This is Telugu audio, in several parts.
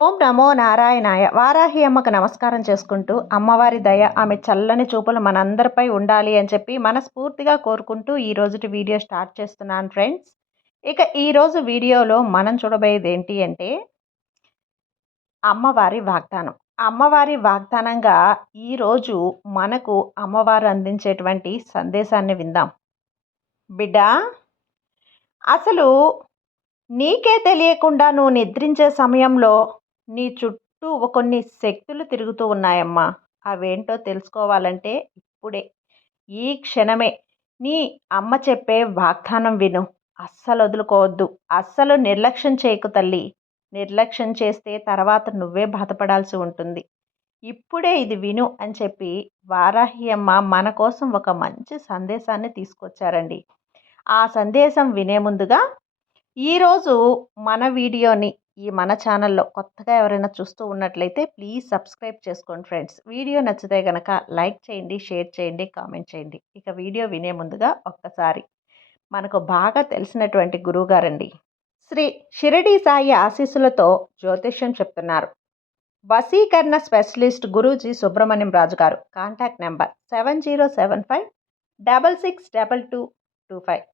ఓం నమో నారాయణాయ. వారాహి అమ్మకు నమస్కారం చేసుకుంటూ, అమ్మవారి దయ, ఆమె చల్లని చూపులు మనందరిపై ఉండాలి అని చెప్పి మనస్ఫూర్తిగా కోరుకుంటూ ఈ రోజుటి వీడియో స్టార్ట్ చేస్తున్నాను ఫ్రెండ్స్. ఇక ఈరోజు వీడియోలో మనం చూడబోయేది ఏంటి అంటే అమ్మవారి వాగ్దానం. అమ్మవారి వాగ్దానంగా ఈరోజు మనకు అమ్మవారు అందించేటువంటి సందేశాన్ని విందాం. బిడ్డా, అసలు నీకే తెలియకుండా నువ్వు నిద్రించే సమయంలో నీ చుట్టూ కొన్ని శక్తులు తిరుగుతూ ఉన్నాయమ్మా. అవేంటో తెలుసుకోవాలంటే ఇప్పుడే, ఈ క్షణమే నీ అమ్మ చెప్పే వాగ్దానం విను. అస్సలు వదులుకోవద్దు. అస్సలు నిర్లక్ష్యం చేయకు తల్లి. నిర్లక్ష్యం చేస్తే తర్వాత నువ్వే బాధపడాల్సి ఉంటుంది. ఇప్పుడే ఇది విను అని చెప్పి వారాహి అమ్మ మన కోసం ఒక మంచి సందేశాన్ని తీసుకొచ్చారండి. ఆ సందేశం వినే ముందుగా ఈరోజు మన వీడియోని మన ఛానల్లో కొత్తగా ఎవరైనా చూస్తూ ఉన్నట్లయితే ప్లీజ్ సబ్స్క్రైబ్ చేసుకోండి ఫ్రెండ్స్. వీడియో నచ్చితే కనుక లైక్ చేయండి, షేర్ చేయండి, కామెంట్ చేయండి. ఇక వీడియో వినే ముందుగా ఒక్కసారి మనకు బాగా తెలిసినటువంటి గురువుగారండి, శ్రీ షిరిడి సాయి ఆశీస్సులతో జ్యోతిష్యం చెప్తున్నారు. వశీకరణ స్పెషలిస్ట్ గురూజీ సుబ్రహ్మణ్యం రాజు గారు. Contact number 7075662225.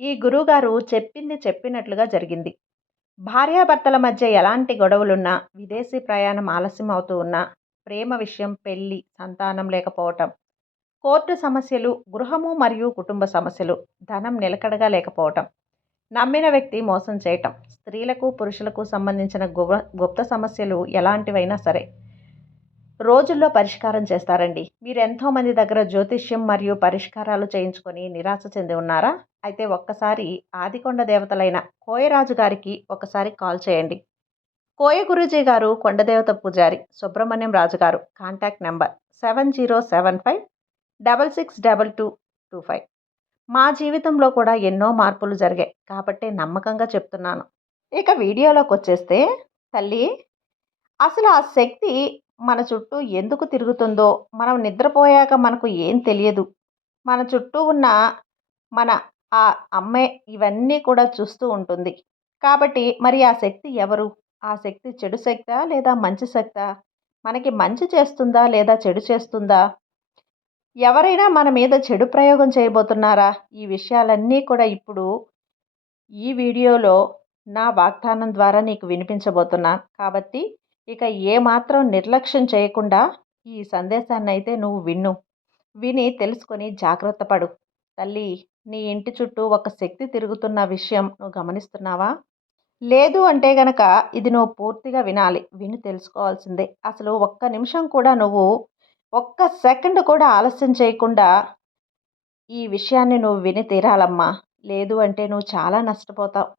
ఈ గురువుగారు చెప్పింది చెప్పినట్లుగా జరిగింది. భార్యాభర్తల మధ్య ఎలాంటి గొడవలున్నా, విదేశీ ప్రయాణం ఆలస్యం అవుతూ ఉన్నా, ప్రేమ విషయం, పెళ్లి, సంతానం లేకపోవటం, కోర్టు సమస్యలు, గృహము మరియు కుటుంబ సమస్యలు, ధనం నిలకడగా లేకపోవటం, నమ్మిన వ్యక్తి మోసం చేయటం, స్త్రీలకు పురుషులకు సంబంధించిన గుప్త సమస్యలు ఎలాంటివైనా సరే రోజుల్లో పరిష్కారం చేస్తారండి. మీరు ఎంతోమంది దగ్గర జ్యోతిష్యం మరియు పరిష్కారాలు చేయించుకొని నిరాశ చెంది ఉన్నారా? అయితే ఒక్కసారి ఆదికొండ దేవతలైన కోయరాజు గారికి ఒకసారి కాల్ చేయండి. కోయ గురూజీ గారు కొండదేవత పూజారి సుబ్రహ్మణ్యం రాజు గారు. Contact number 7075662225. మా జీవితంలో కూడా ఎన్నో మార్పులు జరిగాయి కాబట్టి నమ్మకంగా చెప్తున్నాను. ఇక వీడియోలోకి వచ్చేస్తే, తల్లి, అసలు ఆ శక్తి మన చుట్టూ ఎందుకు తిరుగుతుందో, మనం నిద్రపోయాక మనకు ఏం తెలియదు. మన చుట్టూ ఉన్న మన ఆ అమ్మే ఇవన్నీ కూడా చూస్తూ ఉంటుంది. కాబట్టి మరి ఆ శక్తి ఎవరు? ఆ శక్తి చెడు శక్తా లేదా మంచి శక్తా? మనకి మంచి చేస్తుందా లేదా చెడు చేస్తుందా? ఎవరైనా మన మీద చెడు ప్రయోగం చేయబోతున్నారా? ఈ విషయాలన్నీ కూడా ఇప్పుడు ఈ వీడియోలో నా వాగ్దానం ద్వారా నీకు వినిపించబోతున్నాను. కాబట్టి ఇక ఏమాత్రం నిర్లక్ష్యం చేయకుండా ఈ సందేశాన్ని అయితే నువ్వు విని తెలుసుకొని జాగ్రత్త పడు. తల్లి, నీ ఇంటి చుట్టూ ఒక శక్తి తిరుగుతున్న విషయం నువ్వు గమనిస్తున్నావా? లేదు అంటే గనక ఇది నువ్వు పూర్తిగా విని తెలుసుకోవాల్సిందే. అసలు ఒక్క నిమిషం కూడా నువ్వు, ఒక్క సెకండ్ కూడా ఆలస్యం చేయకుండా ఈ విషయాన్ని నువ్వు విని తీరాలమ్మా. లేదు అంటే నువ్వు చాలా నష్టపోతావు.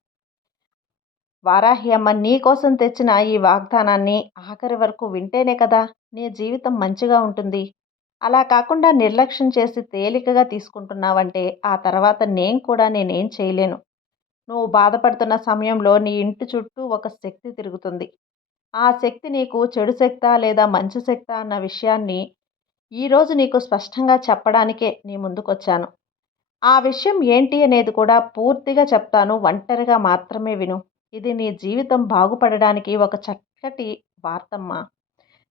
వారాహి అమ్మ నీ కోసం తెచ్చిన ఈ వాగ్దానాన్ని ఆఖరి వరకు వింటేనే కదా నీ జీవితం మంచిగా ఉంటుంది. అలా కాకుండా నిర్లక్ష్యం చేసి తేలికగా తీసుకుంటున్నావంటే ఆ తర్వాత నేనేం చేయలేను. నువ్వు బాధపడుతున్న సమయంలో నీ ఇంటి చుట్టూ ఒక శక్తి తిరుగుతుంది. ఆ శక్తి నీకు చెడు శక్తా లేదా మంచి శక్తా అన్న విషయాన్ని ఈరోజు నీకు స్పష్టంగా చెప్పడానికే నీ ముందుకొచ్చాను. ఆ విషయం ఏంటి అనేది కూడా పూర్తిగా చెప్తాను. ఒంటరిగా మాత్రమే విను. ఇది నీ జీవితం బాగుపడడానికి ఒక చక్కటి వార్తమ్మా.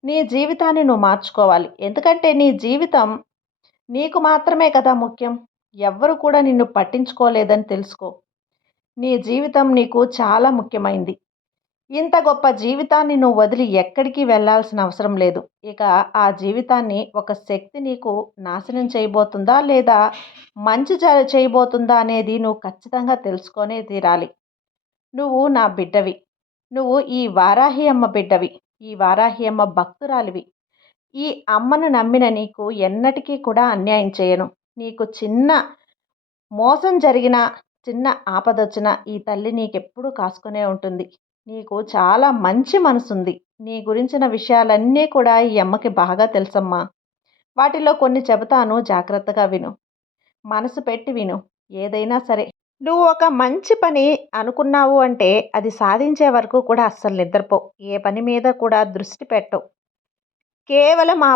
నీ జీవితాన్ని నువ్వు మార్చుకోవాలి. ఎందుకంటే నీ జీవితం నీకు మాత్రమే కదా ముఖ్యం. ఎవ్వరు కూడా నిన్ను పట్టించుకోలేదని తెలుసుకో. నీ జీవితం నీకు చాలా ముఖ్యమైంది. ఇంత గొప్ప జీవితాన్ని నువ్వు వదిలి ఎక్కడికి వెళ్ళాల్సిన అవసరం లేదు. ఇక ఆ జీవితాన్ని ఒక శక్తి నీకు నాశనం చేయబోతుందా లేదా మంచి చేయబోతుందా అనేది నువ్వు ఖచ్చితంగా తెలుసుకొనే తీరాలి. నువ్వు నా బిడ్డవి. నువ్వు ఈ వారాహి అమ్మ బిడ్డవి. ఈ వారాహి అమ్మ భక్తురాలివి. ఈ అమ్మను నమ్మిన నీకు ఎన్నటికీ కూడా అన్యాయం చేయను. నీకు చిన్న మోసం జరిగినా, చిన్న ఆపదొచ్చినా ఈ తల్లి నీకెప్పుడూ కాసుకునే ఉంటుంది. నీకు చాలా మంచి మనసుంది. నీ గురించిన విషయాలన్నీ కూడా ఈ అమ్మకి బాగా తెలుసమ్మా. వాటిలో కొన్ని చెబుతాను, జాగ్రత్తగా విను. మనసు పెట్టి విను. ఏదైనా సరే నువ్వు ఒక మంచి పని అనుకున్నావు అంటే అది సాధించే వరకు కూడా అస్సలు నిద్రపోవు. ఏ పని మీద కూడా దృష్టి పెట్టవు. కేవలం ఆ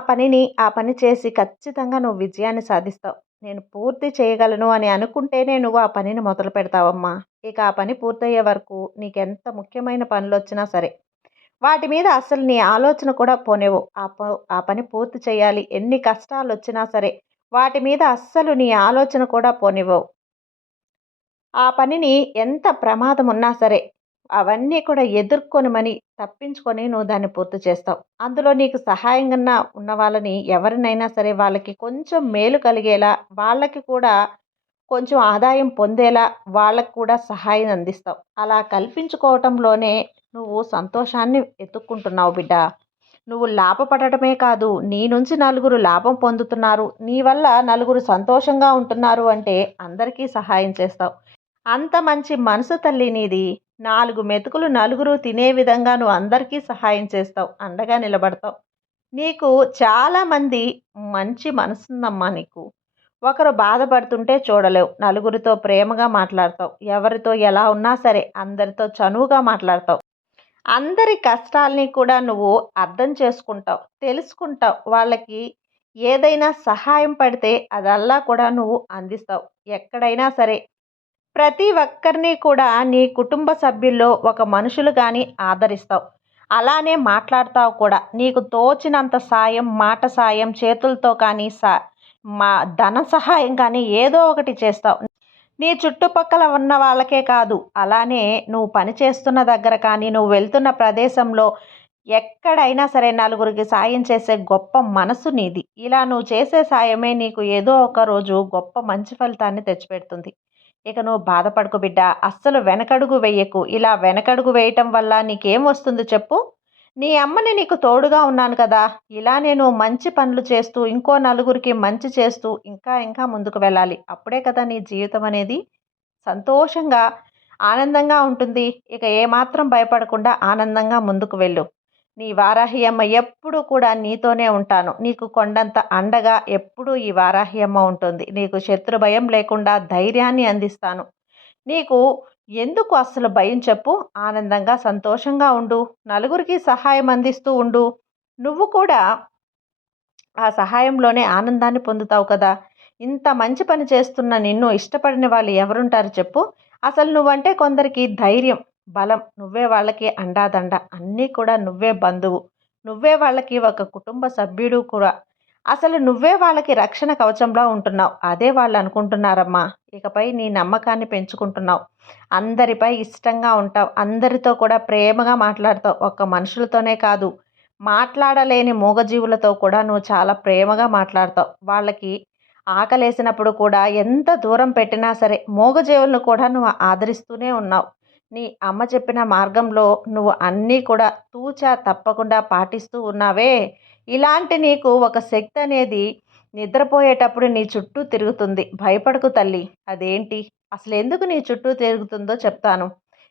పని చేసి ఖచ్చితంగా నువ్వు విజయాన్ని సాధిస్తావు. నేను పూర్తి చేయగలను అని అనుకుంటేనే నువ్వు ఆ పనిని మొదలు పెడతావమ్మా. ఇక ఆ పని పూర్తయ్యే వరకు నీకెంత ముఖ్యమైన పనులు వచ్చినా సరే వాటి మీద అస్సలు నీ ఆలోచన కూడా పోనివ్వవు. ఆ పని పూర్తి చేయాలి. ఎన్ని కష్టాలొచ్చినా సరే, వాటి మీద అస్సలు నీ ఆలోచన కూడా పోనివ్వవు. ఆ పనిని ఎంత ప్రమాదమున్నా సరే, అవన్నీ కూడా ఎదుర్కొని తప్పించుకొని నువ్వు దాన్ని పూర్తి చేస్తావు. అందులో నీకు సహాయంగా ఉన్న వాళ్ళని ఎవరినైనా సరే వాళ్ళకి కొంచెం మేలు కలిగేలా, వాళ్ళకి కూడా కొంచెం ఆదాయం పొందేలా వాళ్ళకి కూడా సహాయం అందిస్తావు. అలా కల్పించుకోవటంలోనే నువ్వు సంతోషాన్ని వెతుక్కుంటున్నావు బిడ్డ. నువ్వు లాభపడటమే కాదు, నీ నుంచి నలుగురు లాభం పొందుతున్నారు. నీ వల్ల నలుగురు సంతోషంగా ఉంటున్నారు అంటే అందరికీ సహాయం చేస్తావు. అంత మంచి మనసు తల్లి నీది. 4 మెతుకులు నలుగురు తినే విధంగా నువ్వు అందరికీ సహాయం చేస్తావు. అండగా నిలబడతావు. నీకు చాలామంది మంచి మనసుందమ్మా నీకు. ఒకరు బాధపడుతుంటే చూడలేవు. నలుగురితో ప్రేమగా మాట్లాడతావు. ఎవరితో ఎలా ఉన్నా సరే అందరితో చనువుగా మాట్లాడతావు. అందరి కష్టాల్ని కూడా నువ్వు అర్థం చేసుకుంటావు. తెలుసుకుంటావు. వాళ్ళకి ఏదైనా సహాయం పడితే అదల్లా కూడా నువ్వు అందిస్తావు. ఎక్కడైనా సరే ప్రతి ఒక్కరిని కూడా నీ కుటుంబ సభ్యుల్లో ఒక మనుషులుగాని ఆదరిస్తావు. అలానే మాట్లాడతావు కూడా. నీకు తోచినంత సాయం, మాట సాయం, చేతులతో కానీ మా ధన సహాయం కానీ ఏదో ఒకటి చేస్తావు. నీ చుట్టుపక్కల ఉన్న వాళ్ళకే కాదు, అలానే నువ్వు పని చేస్తున్న దగ్గర కానీ, నువ్వు వెళ్తున్న ప్రదేశంలో ఎక్కడైనా సరే నలుగురికి సాయం చేసే గొప్ప మనసు నీది. ఇలా నువ్వు చేసే సాయమే నీకు ఏదో ఒక రోజు గొప్ప మంచి ఫలితాన్ని తెచ్చిపెడుతుంది. ఇక నువ్వు బాధపడకు బిడ్డ. అస్సలు వెనకడుగు వెయ్యకు. ఇలా వెనకడుగు వేయటం వల్ల నీకేం వస్తుంది చెప్పు? నీ అమ్మని నీకు తోడుగా ఉన్నాను కదా! ఇలానే నువ్వు మంచి పనులు చేస్తూ, ఇంకో నలుగురికి మంచి చేస్తూ ఇంకా ఇంకా ముందుకు వెళ్ళాలి. అప్పుడే కదా నీ జీవితం అనేది సంతోషంగా, ఆనందంగా ఉంటుంది. ఇక ఏమాత్రం భయపడకుండా ఆనందంగా ముందుకు వెళ్ళు. నీ వారాహి అమ్మ ఎప్పుడూ కూడా నీతోనే ఉంటాను. నీకు కొండంత అండగా ఎప్పుడూ ఈ వారాహి అమ్మ ఉంటుంది. నీకు శత్రు భయం లేకుండా ధైర్యాన్ని అందిస్తాను. నీకు ఎందుకు అస్సలు భయం చెప్పు? ఆనందంగా, సంతోషంగా ఉండు. నలుగురికి సహాయం అందిస్తూ ఉండు. నువ్వు కూడా ఆ సహాయంలోనే ఆనందాన్ని పొందుతావు కదా! ఇంత మంచి పని చేస్తున్న నిన్ను ఇష్టపడిన వాళ్ళు ఎవరుంటారు చెప్పు? అసలు నువ్వంటే కొందరికి ధైర్యం, బలం. నువ్వే వాళ్ళకి అండాదండ. అన్నీ కూడా నువ్వే బంధువు. నువ్వే వాళ్ళకి ఒక కుటుంబ సభ్యుడు కూడా. అసలు నువ్వే వాళ్ళకి రక్షణ కవచంలా ఉంటున్నావు. అదే వాళ్ళు అనుకుంటున్నారమ్మా. ఇకపై నీ నమ్మకాన్ని పెంచుకుంటున్నావు. అందరిపై ఇష్టంగా ఉంటావు. అందరితో కూడా ప్రేమగా మాట్లాడతావు. ఒక్క మనుషులతోనే కాదు, మాట్లాడలేని మూగజీవులతో కూడా నువ్వు చాలా ప్రేమగా మాట్లాడతావు. వాళ్ళకి ఆకలేసినప్పుడు కూడా ఎంత దూరం పెట్టినా సరే మూగజీవులను కూడా నువ్వు ఆదరిస్తూనే ఉన్నావు. నీ అమ్మ చెప్పిన మార్గంలో నువ్వు అన్నీ కూడా తూచా తప్పకుండా పాటిస్తూ ఉన్నావే. ఇలాంటి నీకు ఒక శక్తి అనేది నిద్రపోయేటప్పుడు నీ చుట్టూ తిరుగుతుంది. భయపడకు తల్లి. అదేంటి, అసలు ఎందుకు నీ చుట్టూ తిరుగుతుందో చెప్తాను.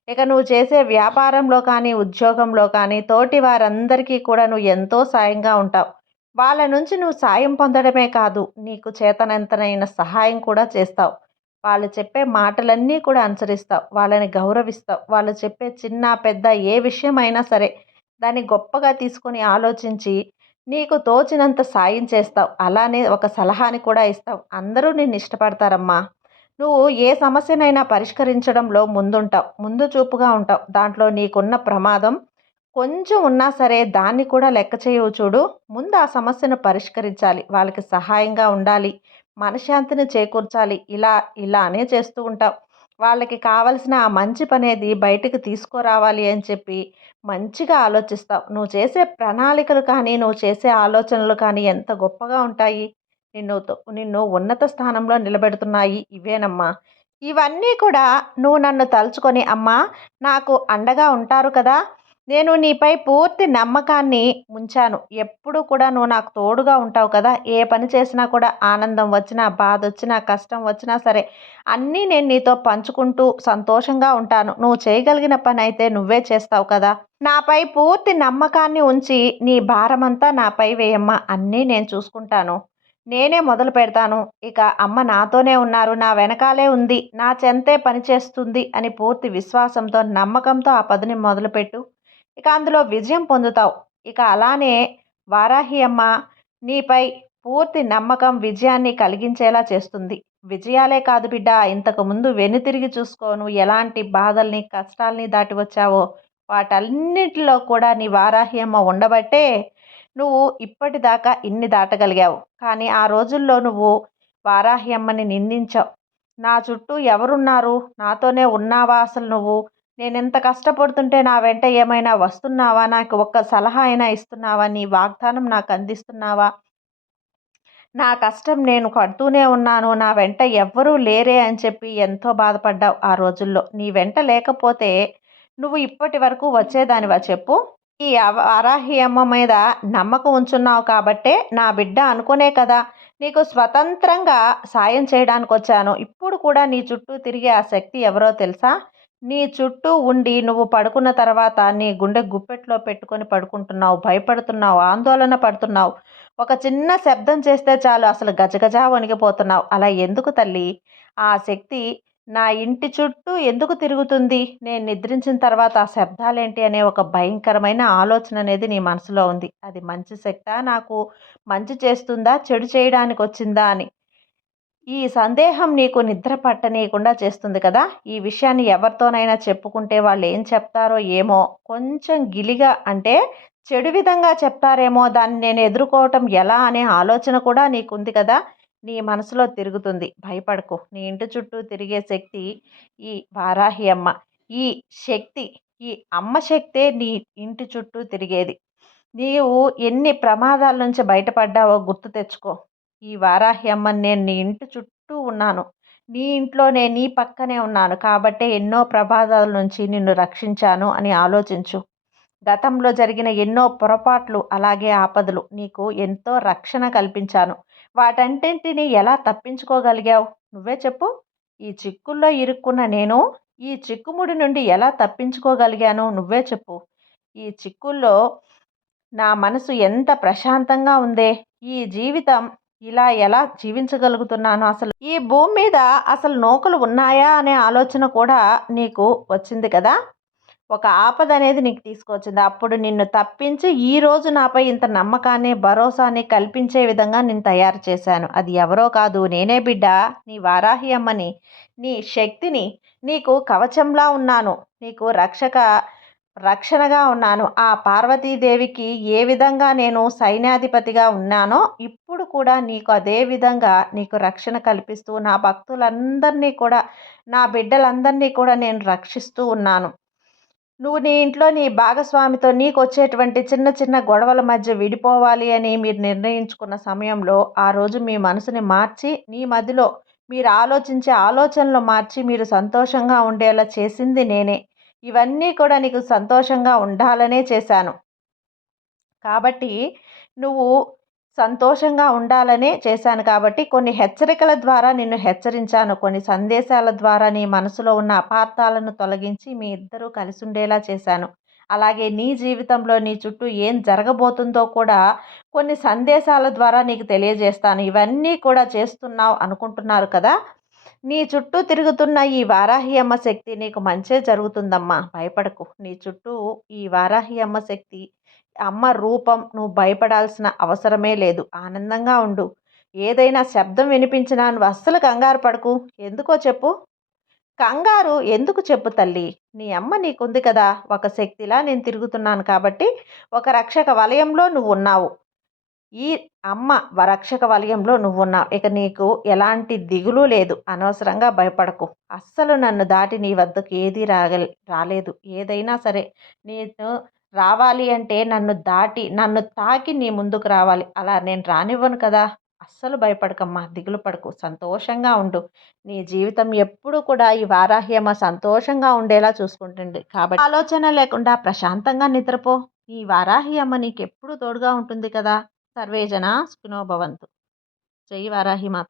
ఇక నువ్వు చేసే వ్యాపారంలో కానీ, ఉద్యోగంలో కానీ తోటి వారందరికీ కూడా నువ్వు ఎంతో సాయంగా ఉంటావు. వాళ్ళ నుంచి నువ్వు సాయం పొందడమే కాదు, నీకు చేతనంతనైన సహాయం కూడా చేస్తావు. వాళ్ళు చెప్పే మాటలన్నీ కూడా అనుసరిస్తావు. వాళ్ళని గౌరవిస్తావు. వాళ్ళు చెప్పే చిన్న, పెద్ద ఏ విషయమైనా సరే దాన్ని గొప్పగా తీసుకొని ఆలోచించి నీకు తోచినంత సాయం చేస్తావు. అలానే ఒక సలహాని కూడా ఇస్తావు. అందరూ నిన్ను ఇష్టపడతారమ్మా. నువ్వు ఏ సమస్యనైనా పరిష్కరించడంలో ముందుంటావు. ముందు చూపుగా ఉంటావు. దాంట్లో నీకున్న ప్రమాదం కొంచెం ఉన్నా సరే దాన్ని కూడా లెక్క చేయవు చూడు. ముందు ఆ సమస్యను పరిష్కరించాలి. వాళ్ళకి సహాయంగా ఉండాలి. మనశ్శాంతిని చేకూర్చాలి. ఇలానే చేస్తూ ఉంటావు. వాళ్ళకి కావలసిన ఆ మంచి పనేది బయటకు తీసుకురావాలి అని చెప్పి మంచిగా ఆలోచిస్తావు. నువ్వు చేసే ప్రణాళికలు కానీ, నువ్వు చేసే ఆలోచనలు కానీ ఎంత గొప్పగా ఉంటాయి. నిన్ను ఉన్నత స్థానంలో నిలబెడుతున్నాయి ఇవేనమ్మా. ఇవన్నీ కూడా నువ్వు నన్ను తలుచుకొని, అమ్మా నాకు అండగా ఉంటారు కదా, నేను నీపై పూర్తి నమ్మకాన్ని ఉంచాను. ఎప్పుడూ కూడా నువ్వు నాకు తోడుగా ఉంటావు కదా, ఏ పని చేసినా కూడా ఆనందం వచ్చినా, బాధ వచ్చినా, కష్టం వచ్చినా సరే అన్నీ నేను నీతో పంచుకుంటూ సంతోషంగా ఉంటాను. నువ్వు చేయగలిగిన పని అయితే నువ్వే చేస్తావు కదా. నాపై పూర్తి నమ్మకాన్ని ఉంచి నీ భారమంతా నాపై వేయమ్మా. అన్నీ నేను చూసుకుంటాను. నేనే మొదలు పెడతాను. ఇక అమ్మ నాతోనే ఉన్నారు, నా వెనకాలే ఉంది, నా చెంతే పనిచేస్తుంది అని పూర్తి విశ్వాసంతో, నమ్మకంతో ఆ పనిని మొదలుపెట్టు. ఇక అందులో విజయం పొందుతావు. ఇక అలానే వారాహి అమ్మ నీపై పూర్తి నమ్మకం, విజయాన్ని కలిగించేలా చేస్తుంది. విజయాలే కాదు బిడ్డ, ఇంతకుముందు వెనుతిరిగి చూసుకో. నువ్వు ఎలాంటి బాధల్ని, కష్టాల్ని దాటి వచ్చావో వాటన్నిటిలో కూడా నీ వారాహి అమ్మ ఉండబట్టే నువ్వు ఇప్పటిదాకా ఇన్ని దాటగలిగావు. కానీ ఆ రోజుల్లో నువ్వు వారాహి అమ్మని నిందించావు. నా చుట్టూ ఎవరున్నారు? నాతోనే ఉన్నావా అసలు నువ్వు? నేనెంత కష్టపడుతుంటే నా వెంట ఏమైనా వస్తున్నావా? నాకు ఒక్క సలహా అయినా ఇస్తున్నావా? నీ వాగ్దానం నాకు అందిస్తున్నావా? నా కష్టం నేను పడుతూనే ఉన్నాను. నా వెంట ఎవ్వరూ లేరే అని చెప్పి ఎంతో బాధపడ్డావు ఆ రోజుల్లో. నీ వెంట లేకపోతే నువ్వు ఇప్పటి వరకు వచ్చేదానివా చెప్పు? ఈ వారాహి అమ్మ మీద నమ్మకం ఉంచున్నావు కాబట్టే నా బిడ్డ అనుకునే కదా నీకు స్వతంత్రంగా సాయం చేయడానికొచ్చాను. ఇప్పుడు కూడా నీ చుట్టూ తిరిగే ఆ శక్తి ఎవరో తెలుసా? నీ చుట్టూ ఉండి నువ్వు పడుకున్న తర్వాత నీ గుండె గుప్పెట్లో పెట్టుకొని పడుకుంటున్నావు. భయపడుతున్నావు, ఆందోళన పడుతున్నావు. ఒక చిన్న శబ్దం చేస్తే చాలు అసలు గజగజ వణికిపోతున్నావు. అలా ఎందుకు తల్లి? ఆ శక్తి నా ఇంటి చుట్టూ ఎందుకు తిరుగుతుంది? నేను నిద్రించిన తర్వాత ఆ శబ్దాలేంటి అనే ఒక భయంకరమైన ఆలోచన అనేది నీ మనసులో ఉంది. అది మంచి శక్తా? నాకు మంచి చేస్తుందా? చెడు చేయడానికొచ్చిందా అని. ఈ సందేహం నీకు నిద్ర పట్టనీయకుండా చేస్తుంది కదా! ఈ విషయాన్ని ఎవరితోనైనా చెప్పుకుంటే వాళ్ళేం చెప్తారో ఏమో! కొంచెం గిలిగా అంటే చెడు విధంగా చెప్తారేమో, దాన్ని నేను ఎదుర్కోవటం ఎలా అనే ఆలోచన కూడా నీకుంది కదా! నీ మనసులో తిరుగుతుంది. భయపడకు. నీ ఇంటి చుట్టూ తిరిగే శక్తి ఈ వారాహి అమ్మ. ఈ శక్తి, ఈ అమ్మ శక్తే నీ ఇంటి చుట్టూ తిరిగేది. నీవు ఎన్ని ప్రమాదాల నుంచి బయటపడ్డావో గుర్తు తెచ్చుకో. ఈ వారాహి అమ్మని నేను నీ ఇంటి చుట్టూ ఉన్నాను. నీ ఇంట్లోనే నీ పక్కనే ఉన్నాను. కాబట్టే ఎన్నో ప్రమాదాల నుంచి నిన్ను రక్షించాను అని ఆలోచించు. గతంలో జరిగిన ఎన్నో పొరపాట్లు అలాగే ఆపదలు నీకు ఎంతో రక్షణ కల్పించాను. వాటన్నింటిని ఎలా తప్పించుకోగలిగావు? నువ్వే చెప్పు. ఈ చిక్కుల్లో ఇరుక్కున్న నేను ఈ చిక్కుముడి నుండి ఎలా తప్పించుకోగలిగాను? నువ్వే చెప్పు. ఈ చిక్కుల్లో నా మనసు ఎంత ప్రశాంతంగా ఉందే! ఈ జీవితం ఇలా ఎలా జీవించగలుగుతున్నాను అసలు? ఈ భూమి మీద అసలు నూకలు ఉన్నాయా అనే ఆలోచన కూడా నీకు వచ్చింది కదా! ఒక ఆపదనేది నీకు తీసుకొచ్చింది. అప్పుడు నిన్ను తప్పించి ఈరోజు నాపై ఇంత నమ్మకాన్ని, భరోసాని కల్పించే విధంగా నేను తయారు చేశాను. అది ఎవరో కాదు నేనే బిడ్డ. నీ వారాహి అమ్మని, నీ శక్తిని. నీకు కవచంలా ఉన్నాను. నీకు రక్షణగా ఉన్నాను. ఆ పార్వతీదేవికి ఏ విధంగా నేను సైన్యాధిపతిగా ఉన్నానో ఇప్పుడు కూడా నీకు అదే విధంగా నీకు రక్షణ కల్పిస్తూ నా భక్తులందరినీ కూడా నా బిడ్డలందరినీ కూడా నేను రక్షిస్తూ ఉన్నాను. నువ్వు నీ ఇంట్లో నీ భాగస్వామితో నీకొచ్చేటువంటి చిన్న చిన్న గొడవల మధ్య విడిపోవాలి అని మీరు నిర్ణయించుకున్న సమయంలో ఆ రోజు మీ మనసుని మార్చి నీ మదిలో మీరు ఆలోచించే ఆలోచనలు మార్చి మీరు సంతోషంగా ఉండేలా చేసింది నేనే. ఇవన్నీ కూడా నీకు సంతోషంగా ఉండాలనే చేశాను. కాబట్టి నువ్వు సంతోషంగా ఉండాలనే చేశాను కాబట్టి కొన్ని హెచ్చరికల ద్వారా నిన్ను హెచ్చరించాను. కొన్ని సందేశాల ద్వారా నీ మనసులో ఉన్న అపార్థాలను తొలగించి మీ ఇద్దరూ కలిసి ఉండేలా చేశాను. అలాగే నీ జీవితంలో నీ చుట్టూ ఏం జరగబోతుందో కూడా కొన్ని సందేశాల ద్వారా నీకు తెలియజేస్తాను. ఇవన్నీ కూడా చేస్తున్నావు అనుకుంటున్నారు కదా! నీ చుట్టూ తిరుగుతున్న ఈ వారాహి అమ్మ శక్తి నీకు మంచే జరుగుతుందమ్మా. భయపడకు. నీ చుట్టూ ఈ వారాహి అమ్మ శక్తి, అమ్మ రూపం నువ్వు భయపడాల్సిన అవసరమే లేదు. ఆనందంగా ఉండు. ఏదైనా శబ్దం వినిపించినా నువ్వు అస్సలు కంగారు పడకు. ఎందుకో చెప్పు? కంగారు ఎందుకు చెప్పు తల్లి? నీ అమ్మ నీకుంది కదా! ఒక శక్తిలా నేను తిరుగుతున్నాను కాబట్టి ఒక రక్షక వలయంలో నువ్వున్నావు. ఈ అమ్మ రక్షక వలయంలో నువ్వున్నావు. ఇక నీకు ఎలాంటి దిగులు లేదు. అనవసరంగా భయపడకు. అస్సలు నన్ను దాటి నీ వద్దకు ఏదీ రాలేదు. ఏదైనా సరే నేను రావాలి అంటే నన్ను దాటి, నన్ను తాకి నీ ముందుకు రావాలి. అలా నేను రానివ్వను కదా! అస్సలు భయపడకమ్మా. దిగులు పడకు. సంతోషంగా ఉండు. నీ జీవితం ఎప్పుడూ కూడా ఈ వారాహి అమ్మ సంతోషంగా ఉండేలా చూసుకుంటుంది. కాబట్టి ఆలోచన లేకుండా ప్రశాంతంగా నిద్రపో. ఈ వారాహి అమ్మ నీకెప్పుడూ తోడుగా ఉంటుంది కదా! సర్వే జనా సుఖినో భవంతు. జై వారాహి మాత.